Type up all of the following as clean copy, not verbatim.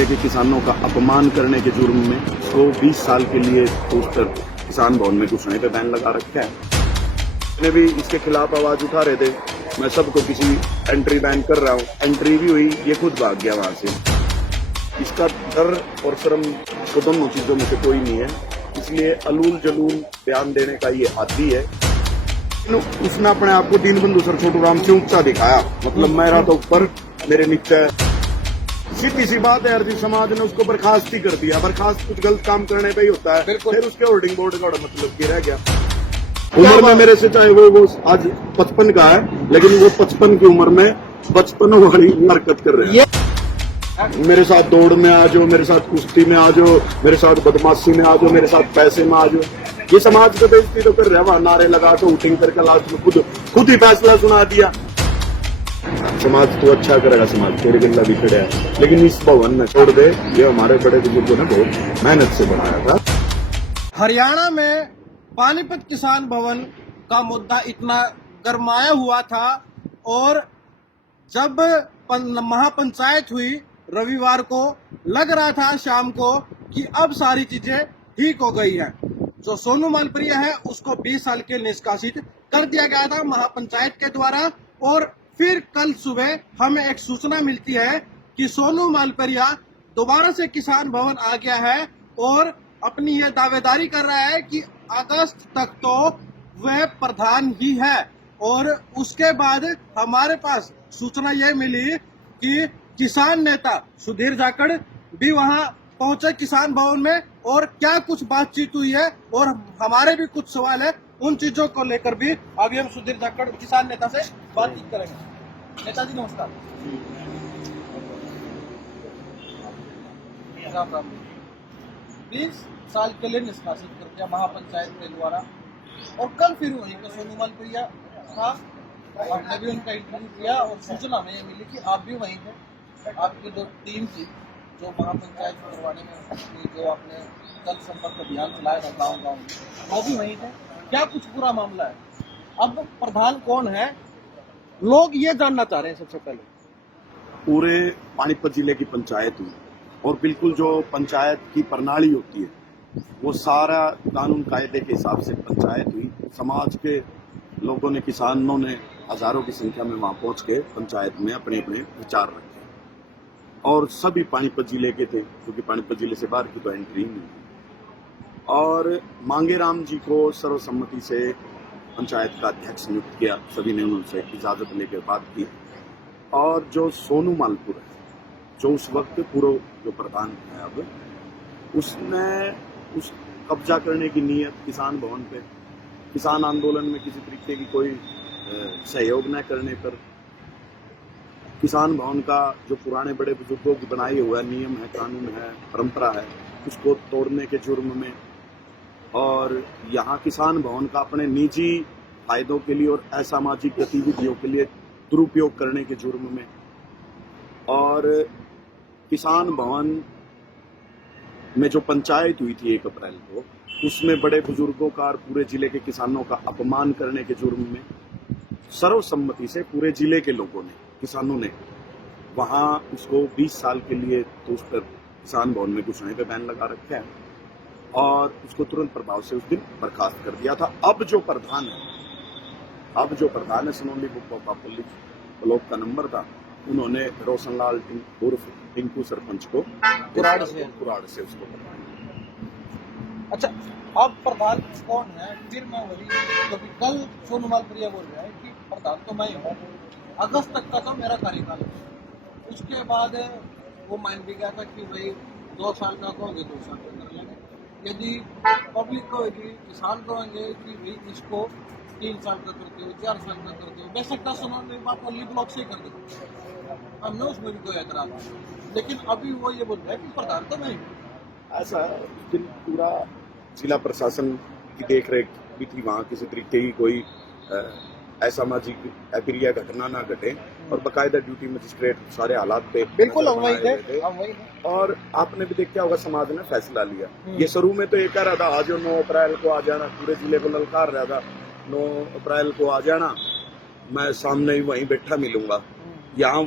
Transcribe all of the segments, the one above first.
जिले के किसानों का अपमान करने के जुर्म में उसको 20 साल के लिए पोस्टर किसान भवन में घुसने पे बैन लगा रखा है। मैंने भी इसके खिलाफ आवाज उठा रहे थे, मैं सबको किसी एंट्री बैन कर रहा हूँ। एंट्री भी हुई, ये खुद भाग गया वहां से। इसका डर और शर्म को दोनों चीजों में से कोई नहीं है, इसलिए अलूल जलूल बयान देने का ये आदी है। उसने अपने आप को दीनबंधु सर छोटू राम से ऊंचा दिखाया, मतलब मेरा तो ऊपर मेरे नीचे। सीधी सी बात है, अर्जी समाज ने उसको बर्खास्त ही कर दिया। बर्खास्त कुछ गलत काम करने पे ही होता है, फिर उसके होल्डिंग बोर्ड का मतलब की रह गया। उम्र में मेरे से चाहे वो आज 55 का है, लेकिन वो 55 की उम्र में 55 वाली हरकत कर रहे हैं। मेरे साथ दौड़ में आ जाओ, मेरे साथ कुश्ती में आ जाओ, मेरे साथ बदमाशी में आ जाओ, मेरे साथ पैसे में आ जाओ। ये समाज को बेइज्जती तो कर रहे हैं, वहां नारे लगा के वोटिंग करके लास्ट में खुद ही फैसला सुना दिया। समाज तो अच्छा करेगा, समाज तेरे गल्ला भी खड़े है, लेकिन इस भवन में छोड़ दे। ये हमारे बड़े बुजुर्गों ने बहुत मेहनत से बनाया था। हरियाणा में पानीपत किसान भवन का मुद्दा इतना गरमाया हुआ था, और जब महापंचायत हुई रविवार को, लग रहा था शाम को कि अब सारी चीजें ठीक हो गई है। जो सोनू मालप्रिया है उसको 20 साल के निष्कासित कर दिया गया था महापंचायत के द्वारा, और फिर कल सुबह हमें एक सूचना मिलती है कि सोनू मालप्रिया दोबारा से किसान भवन आ गया है और अपनी ये दावेदारी कर रहा है कि अगस्त तक तो वह प्रधान ही है। और उसके बाद हमारे पास सूचना यह मिली कि किसान नेता सुधीर जाखड़ भी वहां पहुंचे किसान भवन में, और क्या कुछ बातचीत हुई है और हमारे भी कुछ सवाल है, उन चीजों को लेकर भी अभी हम सुधीर जाखड़ किसान नेता से बातचीत करेंगे। नेताजी नमस्कार। राम राम। 20 साल के लिए निष्कासित कर दिया महापंचायत के द्वारा, और कल फिर वहीं पे सोनू मालप्रिया था, आपने भी उनका इंटरव्यू किया और सूचना हमें ये मिली कि आप भी वहीं थे। आपकी जो टीम थी जो महापंचायत करवाने में, जो आपने कल संपर्क अभियान चलाया था गाँव-गाँव में, वो भी वहीं थे। क्या कुछ पूरा मामला है, अब प्रधान कौन है, लोग ये जानना चाह रहे हैं। सबसे पहले पूरे पानीपत जिले की पंचायत हुई, और बिल्कुल जो पंचायत की प्रणाली होती है वो सारा कानून कायदे के हिसाब से पंचायत हुई। समाज के लोगों ने, किसानों ने हजारों की संख्या में वहां पहुंच के पंचायत में अपने अपने विचार रखे, और सभी पानीपत जिले के थे, क्योंकि पानीपत जिले से बाहर की तो एंट्री नहीं थी। और मांगेराम जी को सर्वसम्मति से पंचायत का अध्यक्ष नियुक्त किया, सभी ने उनसे इजाजत लेकर बात की। और जो सोनू मालपुर है, जो उस वक्त पूर्व जो प्रधान है अब, उसने उस कब्जा करने की नीयत किसान भवन पे, किसान आंदोलन में किसी तरीके की कोई सहयोग न करने पर, किसान भवन का जो पुराने बड़े बुजुर्गों की बनाई हुआ नियम है, कानून है, परंपरा है, उसको तोड़ने के जुर्म में, और यहाँ किसान भवन का अपने निजी फायदों के लिए और असामाजिक गतिविधियों के लिए दुरुपयोग करने के जुर्म में, और किसान भवन में जो पंचायत हुई थी 1 अप्रैल को, उसमें बड़े बुजुर्गों का और पूरे जिले के किसानों का अपमान करने के जुर्म में सर्वसम्मति से पूरे जिले के लोगों ने, किसानों ने वहां उसको 20 साल के लिए पोस्टर किसान भवन में घुसने पे बैन लगा रखा है, और उसको तुरंत प्रभाव से उस दिन बर्खास्त कर दिया था। अब जो प्रधान है सनोली बुकपापल्ली ब्लॉक का नंबर था, उन्होंने रोशनलाल उर्फ टिंकू सरपंच को कुराड़ से उसको बताया। अच्छा, अब प्रधान कौन है? फिर मैं वही, क्योंकि कल सोनू मालप्रिया बोल रहा है कि प्रधान तो मैं हूँ, अगस्त तक का तो मेरा कार्यकाल है। उसके बाद वो मान भी गया था कि भाई 2 साल का कहोगे 2 साल का कर लेंगे, यदि पब्लिक कहोगी, किसान कहेंगे कि भाई इसको 3 साल का करते हो, 4 साल का करते हो, बेशक 10 साल में बात अली ब्लॉक से ही कर देते, हमने उसमें भी कोई एतराज नहीं। लेकिन अभी वो ये बोल रहा है कि प्रधान तो मैं हूँ। ऐसा उस दिन पूरा जिला प्रशासन की देखरेख भी थी, वहाँ किसी तरीके की कोई असामाजिक अप्रिय घटना ना घटे, और बाकायदा ड्यूटी मजिस्ट्रेट सारे हालात पे बिल्कुल हम वही थे। और आपने भी देखा होगा समाज ने फैसला लिया। ये शुरू में तो ये कह रहा था आज 9 अप्रैल को आ जाना, पूरे जिले को ललकार रहा था 9 अप्रैल को आ जाना, मैं सामने ही वहीं बैठा मिलूंगा। यहाँ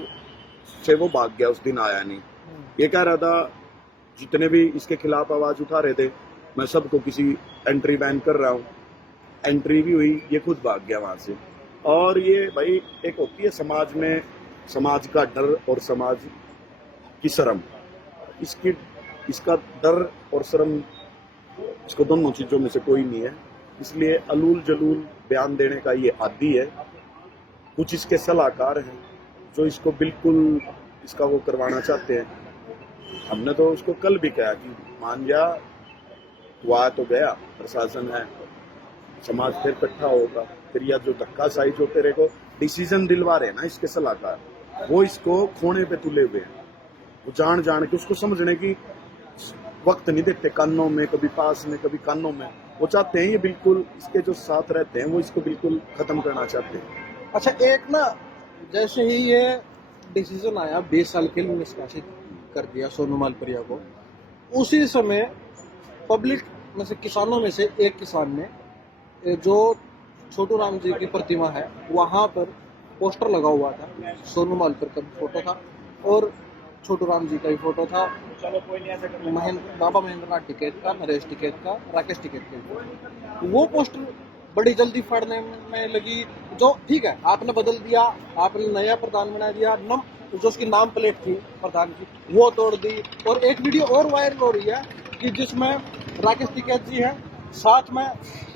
से वो भाग गया, उस दिन आया नहीं। ये कह रहा था जितने भी इसके खिलाफ आवाज उठा रहे थे मैं सबको किसी एंट्री बैन कर रहा हूँ। एंट्री भी हुई, ये खुद भाग गया वहां से। और ये भाई एक होती है समाज में समाज का डर और समाज की शर्म। इसका डर और शर्म, इसको दोनों चीजों में से कोई नहीं है, इसलिए अलूल जलूल बयान देने का ये आदी है। कुछ इसके सलाहकार हैं जो इसको बिल्कुल इसका वो करवाना चाहते हैं। हमने तो उसको कल भी कहा कि मान जा, हुआ तो गया, प्रशासन है, समाज फिर इकट्ठा होगा, फिर यह जो धक्काशाही जो तेरे को डिसीजन दिलवा रहे हैं ना इसके सलाहकार, वो इसको खोने पे तुले हुए हैं। वो जान जान के उसको समझने की वक्त नहीं देते, कानों में कभी पास में कभी कानों में। वो चाहते हैं ये बिल्कुल इसके जो साथ रहते हैं वो इसको बिल्कुल खत्म करना चाहते हैं। अच्छा, एक ना जैसे ही ये डिसीजन आया 20 साल के लिए निष्कासित कर दिया सोनू मालपुरिया को, उसी समय पब्लिक में से, किसानों में से एक किसान ने जो छोटू राम जी की प्रतिमा है वहां पर पोस्टर लगा हुआ था, सोनू मालपुरिया का फोटो था और छोटू राम जी का ही फोटो था, बाबा महेंद्रनाथ टिकैत का, नरेश टिकैत का, राकेश टिकैत का। वो पोस्टर बड़ी जल्दी फाड़ने में लगी। जो ठीक है, आपने बदल दिया, आपने नया प्रधान बना दिया, जो उसकी नाम प्लेट थी प्रधान की वो तोड़ दी। और एक वीडियो और वायरल हो रही है कि जिसमें राकेश टिकैत जी है, साथ में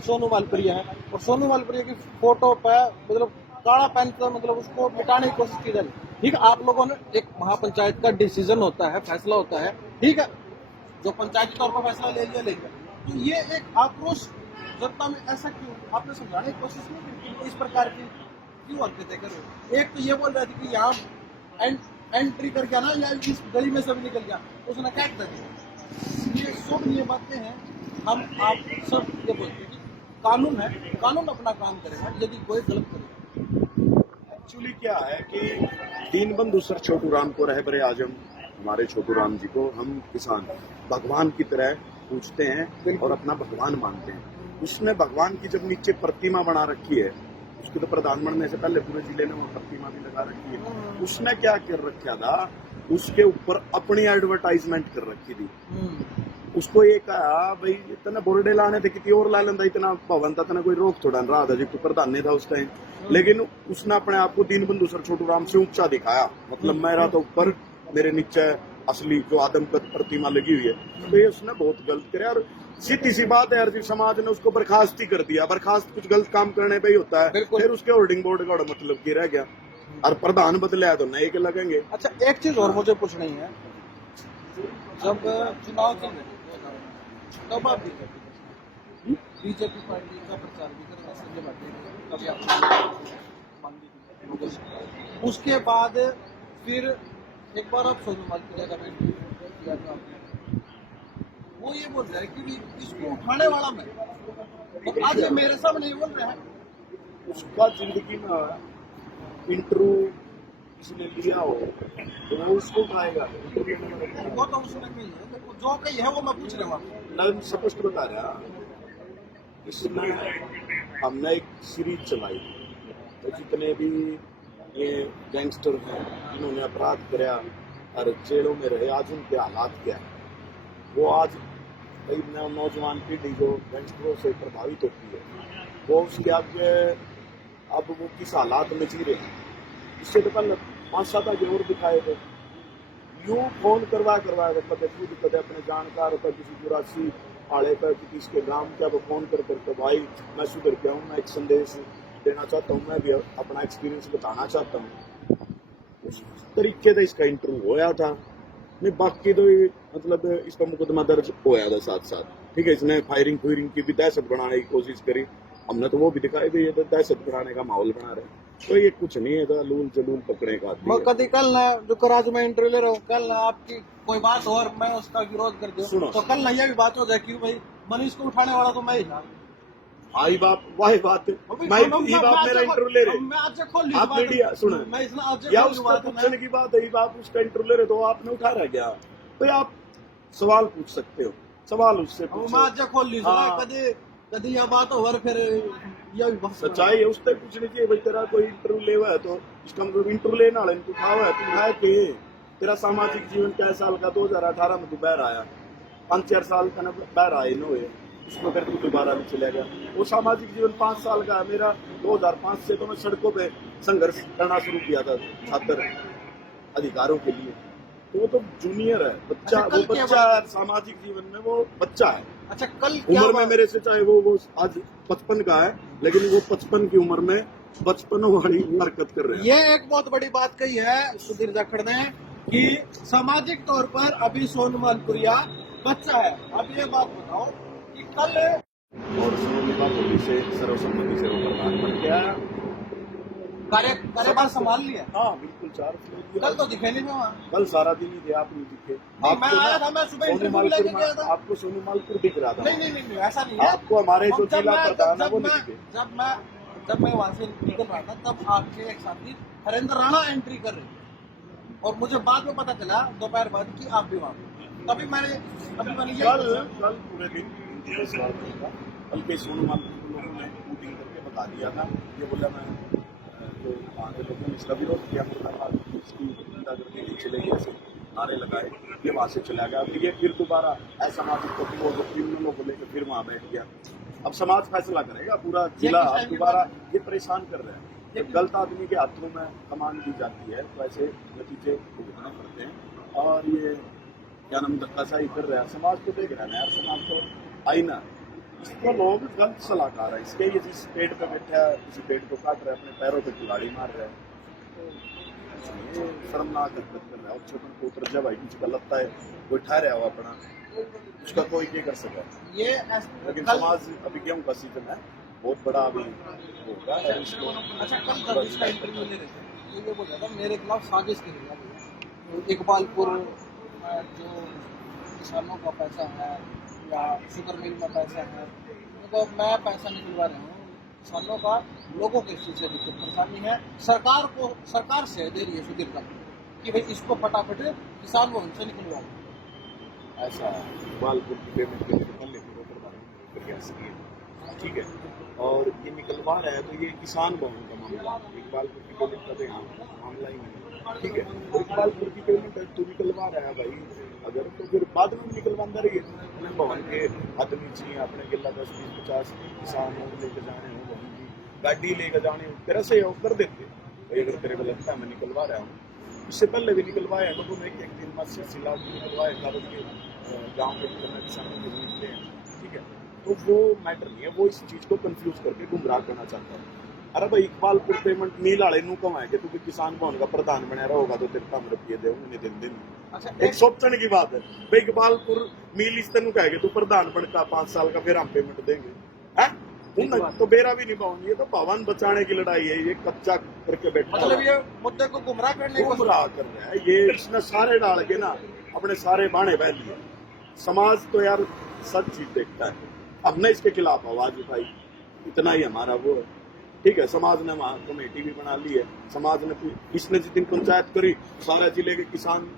सोनू मालपुरिया है, और सोनू मालपुरिया की फोटो पे मतलब काला पेन का मतलब उसको मिटाने की कोशिश की जा रही। ठीक है, आप लोगों ने एक महापंचायत का डिसीजन होता है, फैसला होता है, ठीक है, जो पंचायती तौर पर फैसला ले लिया लेंगे, तो ये एक आक्रोश जनता में ऐसा क्यों, आपने समझाने की कोशिश नहीं की इस प्रकार की क्यों हरकतें कर रहे हो? एक तो ये बोल रहे थे कि यहाँ एंट्री कर गया ना, या इस गली में से भी निकल गया, उसने क्या कर दिया। ये सब ये बातें हैं, हम आप सब ये बोलते हैं कि कानून है, कानून अपना काम करेगा यदि कोई गलत करेगा। एक्चुअली क्या है कि दीनबंधु सर छोटू राम को, रहबरे आजम हमारे छोटू राम जी को हम किसान भगवान की तरह पूछते हैं और अपना भगवान मानते हैं। उसमें भगवान की जब नीचे प्रतिमा बना रखी है, उसकी तो प्रधान बनने से पहले पूरे जिले ने वो प्रतिमा भी लगा रखी है। उसमें क्या कर रखा था, उसके ऊपर अपनी एडवर्टाइजमेंट कर रखी थी। उसको ये कहा भाई इतना बोर्डे लाने थे, कितनी और ला लेंदा, इतना भवन था, इतना कोई रोक थोड़ा रहा था, जो प्रधान नहीं था उस टाइम। लेकिन उसने अपने आप को दीनबंधु सर छोटू राम से ऊंचा दिखाया, मतलब मेरा तो ऊपर, मेरे नीचे असली जो आदमकद प्रतिमा लगी हुई है। तो ये उसने बहुत गलत किया, और सीधी सी बात है यार, समाज ने उसको बर्खास्त ही कर दिया। बर्खास्त कुछ गलत काम करने पे ही होता है, फिर उसके होल्डिंग बोर्ड का मतलब की रह गया, और प्रधान बदले तो नए के लगेंगे। अच्छा, एक चीज और मुझे पूछनी है, जब चुनाव चल रहे तब आप बीजेपी पार्टी का प्रचार भी कर संजय पाटिल कभी आप, उसके बाद फिर एक बार आप सोनू मालपुरिया का किया था आपने, वो ये बोल रहा है कि इसको उठाने वाला मैं, तो आज ये मेरे सामने बोल रहा है। उसका जिंदगी में इंटरव्यू किसी ने लिया हो तो वो उसको उठाएगा, वो तो उसने नहीं है, जो कही है वो मैं पूछ रहा हूँ। मैं स्पष्ट बता रहा, इसमें हमने एक सीरीज चलाई, तो जितने भी ये गैंगस्टर हैं जिन्होंने अपराध किया और जेलों में रहे, आज उनके हालात क्या है। वो आज कई नौजवान पीढ़ी जो गैंगस्टरों से प्रभावित होती है, वो उसके आगे अब वो किस हालात में जी रहे हैं। इससे तो पहले 5-7 आगे और दिखाए थे, यूं फोन करवा कदे खुद कदे अपने जानकार होता, किसी चौरासी आड़े पर, किसी के गांव क्या, वो फोन कर करके भाई मैं सुधर गया हूँ, मैं एक संदेश देना चाहता हूँ, मैं भी अपना एक्सपीरियंस बताना चाहता हूँ। उस तरीके से इसका इंटरव्यू होया था। नहीं बाकी तो मतलब इसका मुकदमा दर्ज होया था साथ साथ, ठीक है। इसने फायरिंग की भी दहशत बनाने की कोशिश करी, हमने तो वो भी दिखाई दी, तो दहशत बनाने का माहौल बना रहे। तो ये कुछ नहीं है, तो लूल जलूल पकड़ने का मैं कभी कल ना जो कराज में इंटरव्यू ले रहा हूँ, कल ना आपकी कोई बात और मैं उसका विरोध कर दूं, तो कल ना ये भी बात हो जाए कि भाई मनीष को उठाने वाला तो मैं ही था। आई बात वाही बात मैं ये बात मेरा इंटरव्यू ले रहे, मैं आज खोल आप मीडिया सुनो, मैं इसने आज या उसको पूछने की बात है, आप उसका इंटरव्यू ले रहे तो आपने उठा रह गया, तो आप सवाल पूछ सकते हो, सवाल उससे पूछो। मैं आज खोल ली कभी यह बात हो, फिर यह भी सच्चाई है, उससे पूछने की भाई तेरा कोई इंटरव्यू लेवा है तो इसका मतलब इंटरव्यू लेना वाला इनको उठावा है, तुम है के तेरा सामाजिक जीवन क्या साल का 2018 में तू बाहर आया, 5-4 साल का ना बाहर आए न हुए, उसमें फिर तू दोबारा भी चला गया। वो सामाजिक जीवन 5 साल का है मेरा। 2005 से तो मैं सड़कों पे संघर्ष करना शुरू किया था छात्र अधिकारों के लिए। तो वो तो जूनियर है, बच्चा, अच्छा, वो कल क्या बच्चा है सामाजिक जीवन में, वो बच्चा है। अच्छा, कल क्या उम्र में हुआ? मेरे से चाहे वो आज 55 का है, लेकिन वो 55 की उम्र में 55 वाली हरकत कर रहे हैं। ये एक बहुत बड़ी बात कही है सुधीर जाखड़ ने कि सामाजिक तौर पर अभी सोनू मालपुरिया बच्चा है। अब ये बात बताओ कि कल और सोनू मालपुरी से सर्वसम्मति से वो प्रधान बन गया। कार्यभार संभाल लिया। हाँ बिल्कुल, 4 कल तो दिखे नहीं मैं वहाँ। कल सारा दिन ही थे, आप नहीं दिखे। मैं आया था, मैं सुबह इंटरव्यू लेके गया था। आपको सोनू मालपुर दिख रहा था। नहीं, ऐसा नहीं है। आपको हमारे जो जब जिला मैं- प्रधान है जब वो मैं- नहीं दिखे। जब मैं वहां से निकल रहा था तब आपके एक साथी हरेंद्र राणा एंट्री कर रहे थे और मुझे बाद में पता चला दोपहर बाद कि आप भी वहां थे। तभी मैंने ये कल पूरे दिन सवाल नहीं था। कल के सोनू मालपुर को लोगों ने मीटिंग करके बता दिया था। ये बोला मैं जो वहाँ के लोगों ने इसका विरोध किया, मुर्दाबाद इसकी निंदा करके नहीं चलेगी, ऐसे नारे लगाए, ये वहाँ से चला गया। फिर ये फिर दोबारा असामाजिक तत्वों को, क्रिमिनलों को लेकर फिर वहाँ बैठ गया। अब समाज फैसला करेगा, पूरा जिला दोबारा ये परेशान कर रहे हैं। जब गलत आदमी के हाथों में कमान दी जाती है तो ऐसे नतीजे भुगतना पड़ते हैं। और ये क्या नाम धक्काशाही कर रहा है, समाज को देख रहा है यार, समाज को आईना। इसको लोग गलत सलाहकार है, इसके ये जिस पेड़ पे बैठा है किसी पेड़ को काट रहा है, अपने पैरों पे कुल्हाड़ी मार रहा है, तो ये शर्मनाक हरकत कर रहा है। छोटे को उतर जा भाई, कुछ गलत है, कोई ठहरा हो अपना, उसका कोई क्या कर सका। ये लेकिन कल- समाज अभी गेहूं का सीजन है, बहुत बड़ा अभी होगा। अच्छा, कल जब इसका इंटरव्यू ले रहे थे ये बोल रहा था मेरे खिलाफ साजिश की गई है। इकबालपुर में जो किसानों का पैसा है या शुगर मिल में पैसा है, तो मैं पैसा निकलवा रहा हूँ किसानों का, लोगों को इस चीज़ से दिक्कत परेशानी है, सरकार से दे रही है सुधीर का कि भाई इसको फटाफट किसान वो उनसे निकलवा दें। ऐसा इकबालपुर की पेमेंट के लिए पहले प्रयास किए, ठीक है, और ये निकलवा रहा है तो ये किसान भवन का मामला, इकबालपुर की पेमेंट का तो यहाँ मामला ही नहीं, ठीक है। और इकबालपुर की पेमेंट तो निकलवा रहा है भाई, अगर तो फिर बाद में निकलवाता रहिए। अपने भवन के आदमी चाहिए, अपने गिला 10-20-50 किसान हो लेकर जाने हो, भवन की गाड़ी लेकर जाने हो, तेरा से कर देते भाई। अगर तेरे को लगता है मैं निकलवा रहा हूँ, इससे पहले भी निकलवाया, लोगों ने एक दिन में 80 लाख निकलवाए कागज के, गाँव के किसानों के निकले हैं, ठीक है। तो वो मैटर नहीं है, वो इस चीज को कंफ्यूज करके गुमराह करना चाहता है। अरे भाई इकबालपुर पेमेंट मील वाले नू कमाएंगे, तू किसान भवन का प्रधान बना रहा होगा तो तेरे कम रुपये दे दिन। अच्छा, एक सोचने की बात है भाई, इकबालपुर मील इस तेन कहेगा तू प्रधान बनता 5 साल का, फिर हम पेमेंट देंगे है तो बेरा भी नहीं पाऊंगी। ये तो भवन बचाने की लड़ाई है, ये कब्जा करके बैठा, मतलब ये मुद्दे को गुमराह करने की गुमराह कर रहा है ये। इसने सारे डाल के ना अपने सारे बाणे बह लिए। समाज तो यार सब चीज देखता है, हमने इसके खिलाफ आवाज उठाई, इतना ही हमारा वो है, ठीक है। समाज ने वहाँ कमेटी भी बना ली है, समाज ने इसने जिस दिन पंचायत करी, सारे जिले के किसान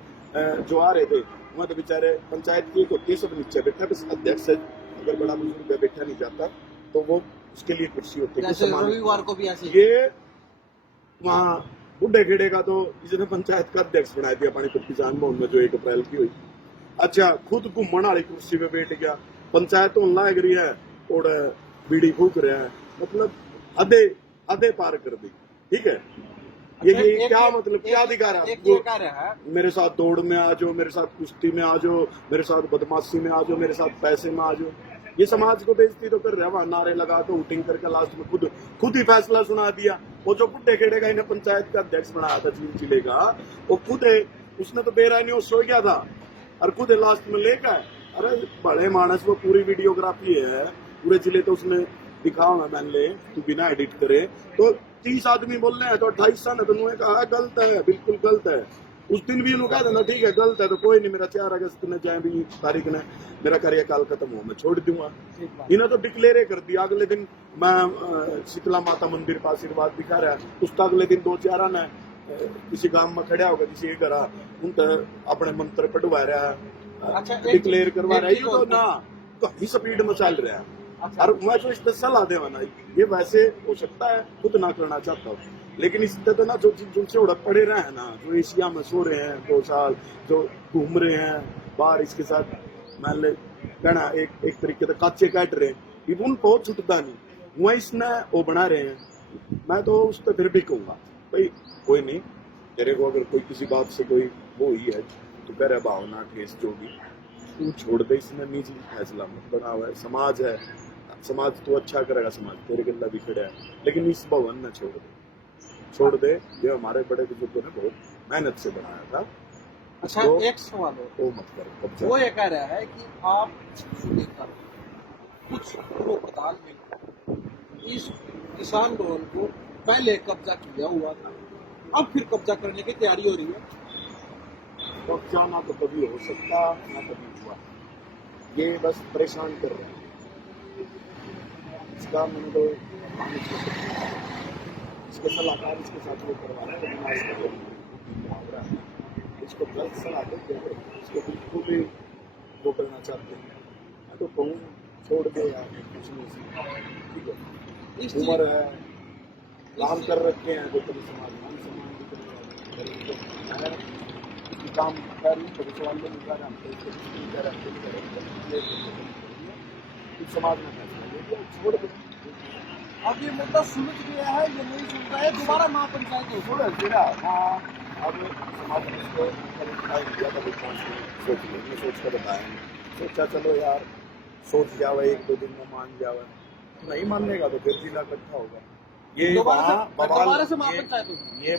जो आ रहे थे वहाँ तो बेचारे पंचायत की होती है, सब नीचे बैठा, बस अध्यक्ष अगर बड़ा बुजुर्ग बैठा नहीं जाता तो वो उसके लिए कुर्सी होती है। रविवार को भी ऐसे ये वहाँ बुढ़े खेड़े का तो इसने पंचायत का अध्यक्ष बना दिया पानीपत किसान भवन में, जो 1 अप्रैल की हुई। अच्छा, खुद घूमने वाली कुर्सी पे बैठ गया, पंचायत तो लाग रही है और बीड़ी फूक रहा है, मतलब अधे पार कर दी, ठीक है। ये क्या मतलब, क्या अधिकार है? मेरे साथ दौड़ में आ जाओ, मेरे साथ कुश्ती में आ जाओ, मेरे साथ बदमाशी में आ जाओ, मेरे साथ पैसे में आ जाओ। ये समाज को बेइज्जती तो कर रहा है, वहां नारे लगा के वोटिंग करके लास्ट में खुद ही फैसला सुना दिया। वो जो बुढ़े खेड़े का इन्हें पंचायत का अध्यक्ष बनाया था जिले का, वो खुद है, उसने तो बेरानी हो सो गया था और खुद लास्ट में लेकर, अरे बड़े मानस, वो पूरी वीडियोग्राफी है पूरे जिले, तो उसमें दिखाओ मैं मान ले तू बिना एडिट करे, तो 30 आदमी बोल रहे हैं तो 28 ने तो उन्होंने कहा गलत है, बिल्कुल गलत है। उस दिन भी उन्होंने कहा था ना ठीक है गलत है तो कोई नहीं, मेरा 4 अगस्त ने जाए भी तारीख ने मेरा कार्यकाल खत्म हो, मैं छोड़ दूंगा। इन्हें तो डिक्लेयर कर दिया। अगले दिन मैं शीतला माता मंदिर का आशीर्वाद दिखा रहा है, उसका अगले दिन 2-4 ने किसी गांव में खड़ा होगा किसी घर उन अपने मंत्र पढ़वा रहा है, डिक्लेयर करवा रहा है, ये तो ना काफी स्पीड में चल रहा है। और मैं जो इस सलाह देवा ना, ये वैसे हो सकता है खुद ना करना चाहता हूँ, लेकिन इससे तो ना जो जिनसे उड़क पड़े रहे हैं ना, जो एशिया में सो रहे हैं 2 साल, जो घूम रहे हैं बाहर, इसके साथ मान ले कहना एक तरीके से काचे काट रहे हैं, ये उन बहुत छुटता नहीं, वह इसने वो बना रहे हैं। मैं तो उस पर फिर भी कहूँगा भाई कोई नहीं, तेरे को अगर कोई किसी बात से कोई वो ही है तो कह रहा भावना ठेस जो भी तू छोड़ दे, इसमें निजी फैसला मत बना हुआ है, समाज है, समाज तो अच्छा करेगा, समाज तेरे गला भी खड़ा है, लेकिन इस भवन में छोड़ दे। ये हमारे बड़े बुजुर्गों ने बहुत मेहनत से बनाया था। अच्छा तो एक सवाल हो, वो मत करो। वो ये कह रहा है कि आप लेकर कुछ पूर्व प्रधान मिलकर इस किसान भवन को पहले कब्जा किया हुआ था, अब फिर कब्जा करने की तैयारी हो रही है। कब्जा ना तो कभी हो सकता ना कभी हुआ, ये बस परेशान कर रहे हैं। इसका मैंने तो इसके सलाहकार इसके साथ वो करवा रहा है, लेकिन आज तक मुहावरा है, इसको गलत सलाह देते हैं, इसको बिल्कुल भी वो करना चाहते हैं। मैं तो कहूँ छोड़ दे यार, कुछ नहीं सीखा, ठीक है, उम्र है, काम कर रखे हैं, जो कभी समाज मान सम्मान भी करेगा, काम कर रही कभी सवाल में निकला रहा समाज में फैसला ले लिया, छोड़ दे। अब ये मुद्दा सुलझ गया है, ये नहीं सुन रहा है, दोबारा महापंचायत हो छोड़ दिया। हाँ, अब समाज में इसको सोच कर बताएंगे, सोचा चलो यार सोच जावे, 1-2 दिन में मान जावे, नहीं मानेगा तो फिर जिला इकट्ठा होगा। ये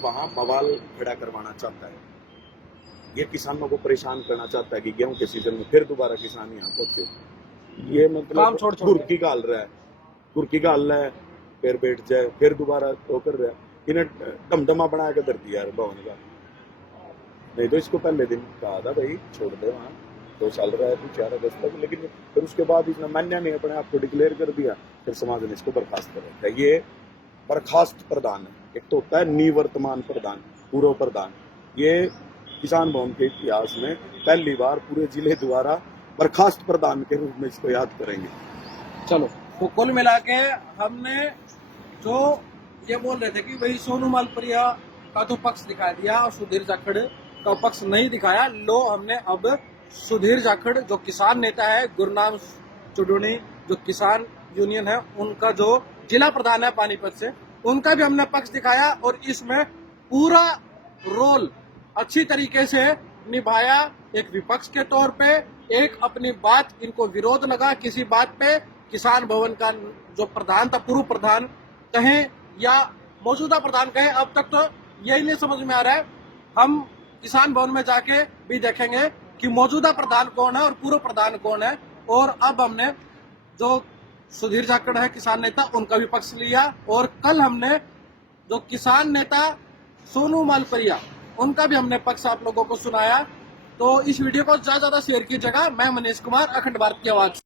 वहाँ बवाल खड़ा करवाना चाहता है, ये किसानों को परेशान करना चाहता है कि गेहूं के सीजन में फिर दोबारा किसान यहाँ पहुंचे। ये मतलब गुरकी गाल रहा है, फिर बैठ जाए, फिर दोबारा वो कर रहा है, इन्हें डमडमा बना के धर दिया भवन का। नहीं तो इसको पहले दिन कहा था भाई छोड़ दे, वहाँ 2 साल रहा है तू 4 अगस्त तक, लेकिन फिर उसके बाद इसने मान्य नहीं अपने आप को डिक्लेयर कर दिया, फिर समाज ने इसको बर्खास्त कर रखा है। ये बर्खास्त प्रधान है, एक तो होता है निवर्तमान प्रधान, पूर्व प्रधान। ये किसान भवन के इतिहास में पहली बार पूरे जिले द्वारा बर्खास्त प्रधान के रूप में इसको याद करेंगे। चलो, तो कुल मिला के हमने जो ये बोल रहे थे कि भाई सोनू मालपुरिया का तो पक्ष दिखा दिया और सुधीर जाखड़ का पक्ष नहीं दिखाया, लो हमने अब सुधीर जाखड़ जो किसान नेता है, गुरनाम चुडुनी जो किसान यूनियन है उनका जो जिला प्रधान है पानीपत से, उनका भी हमने पक्ष दिखाया और इसमें पूरा रोल अच्छी तरीके से निभाया। एक विपक्ष के तौर पे, एक अपनी बात, इनको विरोध लगा किसी बात पे, किसान भवन का जो प्रधान था, पूर्व प्रधान कहें या मौजूदा प्रधान कहें, अब तक तो यही नहीं समझ में आ रहा है। हम किसान भवन में जाके भी देखेंगे कि मौजूदा प्रधान कौन है और पूर्व प्रधान कौन है। और अब हमने जो सुधीर जाखड़ है किसान नेता, उनका भी पक्ष लिया और कल हमने जो किसान नेता सोनू मालपुरिया उनका भी हमने पक्ष आप लोगों को सुनाया। तो इस वीडियो को ज्यादा शेयर कीजिएगा। मैं मनीष कुमार, अखंड भारत की आवाज।